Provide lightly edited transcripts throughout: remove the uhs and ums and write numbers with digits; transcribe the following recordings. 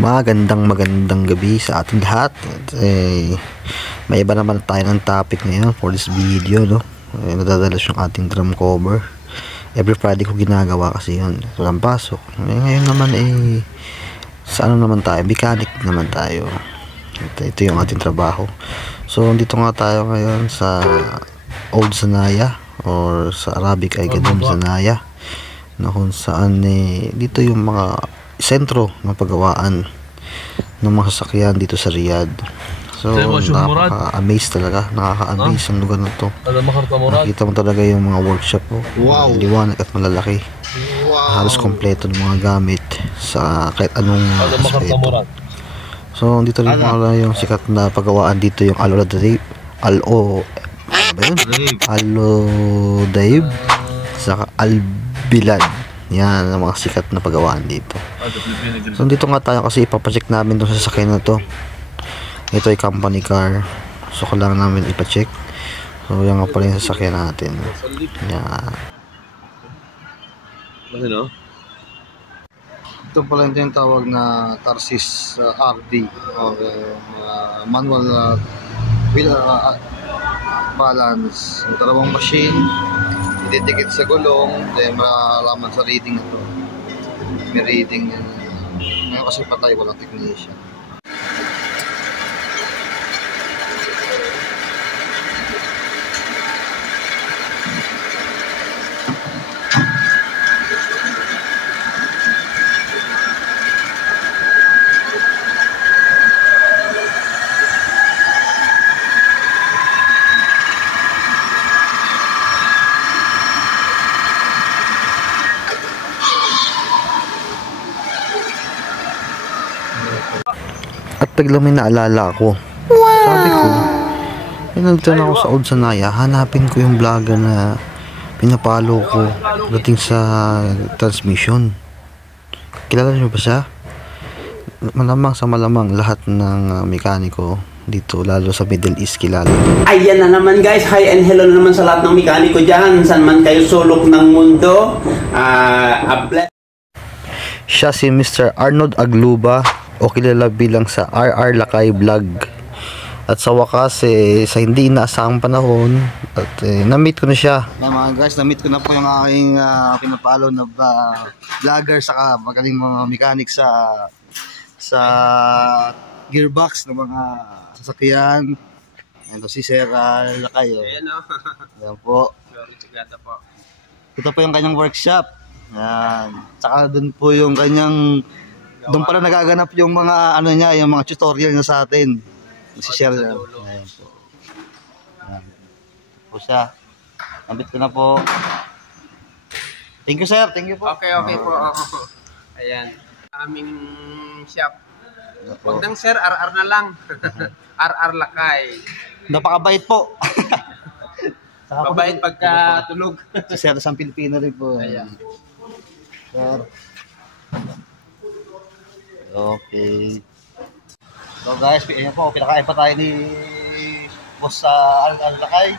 Magandang gabi sa ating lahat. May iba naman tayo ng topic ngayon for this video, no? Nadadalas yung ating drum cover. Every Friday ko ginagawa kasi yun. Walang pasok. Ngayon naman sa ano naman tayo? Mechanic naman tayo. Ito yung ating trabaho. So, dito nga tayo ngayon sa Old Sanaya or sa Arabic ay Gadam Sanaya, na kung saan dito yung mga sentro ng paggawaan ng mga sasakyan dito sa Riyadh. So nakaka-amaze talaga, nakaka-amaze ang lugar na to. Nakita mo talaga yung mga workshop mo. Wow. Liwanag at malalaki. Wow. Halos kompleto ng mga gamit sa kahit anong aspeto. So dito rin yung sikat na paggawaan dito, yung Alo Daib saka Al-Bilad. Yan ang mga sikat na paggawaan dito. So dito nga tayo kasi ipapacheck namin itong sasakyan na to. Ito ay company car. So kailangan namin ipacheck. So yan nga pala yung sasakyan natin. Yan. Ito pala yung tawag na Tarsis RD or manual wheel balance. Yung dalawang machine, ididikit sa gulong, then malalaman sa reading na to. May reading yan. Ngayon kasi patay, walang technician. At biglang may naalala ako. Wow. Sabi ko, nandito na ako sa Old Sanaya, hanapin ko yung vlogger na pinapalo ko dating sa transmission. Kilala niyo ba siya? Malamang sa malamang lahat ng mekaniko dito, lalo sa Middle East, kilala. Ayan na naman guys, hi and hello na naman sa lahat ng mekaniko dyan, saan man kayo sulok ng mundo. Siya si Mr. Arnold Agluba, o kilala bilang sa RR Lakay Vlog. At sa wakas sa hindi inaasahang panahon at na-meet ko na siya. Mga guys, na-meet ko na po yung aking pinapalo na vlogger saka magaling mga mechanic sa gearbox ng mga sasakyan. Ito si Sir Lakay. Ayan po. Ito po yung kanyang workshop. Ayan. Saka dun po yung kanyang, doon pala nagaganap yung mga ano niya, yung mga tutorial niya sa atin. Si-share niya. Ayan po. Ayan po siya. Nabit ko na po. Thank you sir, thank you po. Okay po. Ayan. Aming shop. Huwag nang sir, RR na lang. RR Lakay. Napakabait po. Mabait pagkatulog. Si Sir sa Pilipino rin po. Ayan. Sir. Okay. So guys, ayan po, pinakain pa tayo ni Boss Al-Lakay.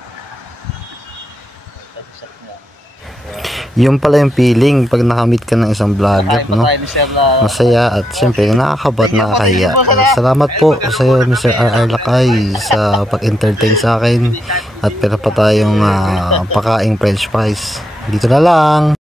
Yung pala yung feeling pag nakamit ka ng isang vlogger, no? Masaya at siyempre nakakabat, nakakahiya. Salamat po sa iyo Mr. RR Lakay sa pag-entertain sa akin at pera pa tayong pakaing french fries. Dito na lang.